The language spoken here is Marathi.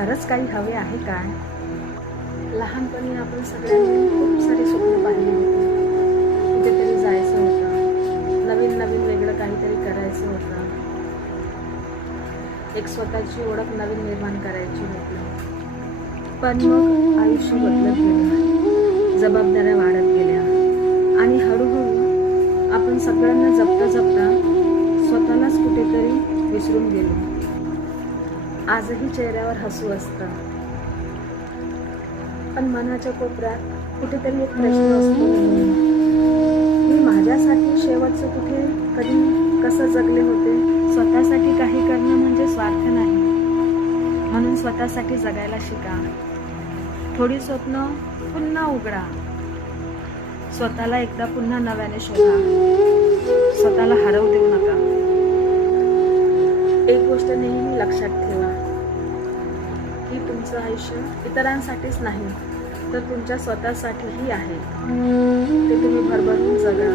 खरंच काही हवे आहे काय? लहानपणी आपण सगळ्यांनी खूप सारी स्वप्न पाहिली होती. कुठेतरी जायचं होतं, नवीन नवीन वेगळं काहीतरी करायचं होतं, एक स्वतःची ओळख नवीन निर्माण करायची होती. पण मग आयुष्य बदलत गेलं, जबाबदाऱ्या वाढत गेल्या आणि हळूहळू आपण सगळ्यांना जपता जपता स्वतःलाच कुठेतरी विसरून गेलो. आजही चेहऱ्यावर हसू असतं, पण मनाच्या कोपऱ्यात कुठेतरी एक प्रश्न असतो, मी माझ्यासाठी शेवटचं कुठे कधी कसं जगले होते? स्वतःसाठी काही करणं म्हणजे स्वार्थ नाही, म्हणून स्वतःसाठी जगायला शिका. थोडी स्वप्न पुन्हा उघडा, स्वतःला एकदा पुन्हा नव्याने शोधा, स्वतःला हरवू देऊ नका. एक गोष्ट नेहमी लक्षात ठेवा की तुमचं आयुष्य इतरांसाठीच नाही तर तुमच्या स्वतःसाठीही आहे. ते तुम्ही भरभरून जगा.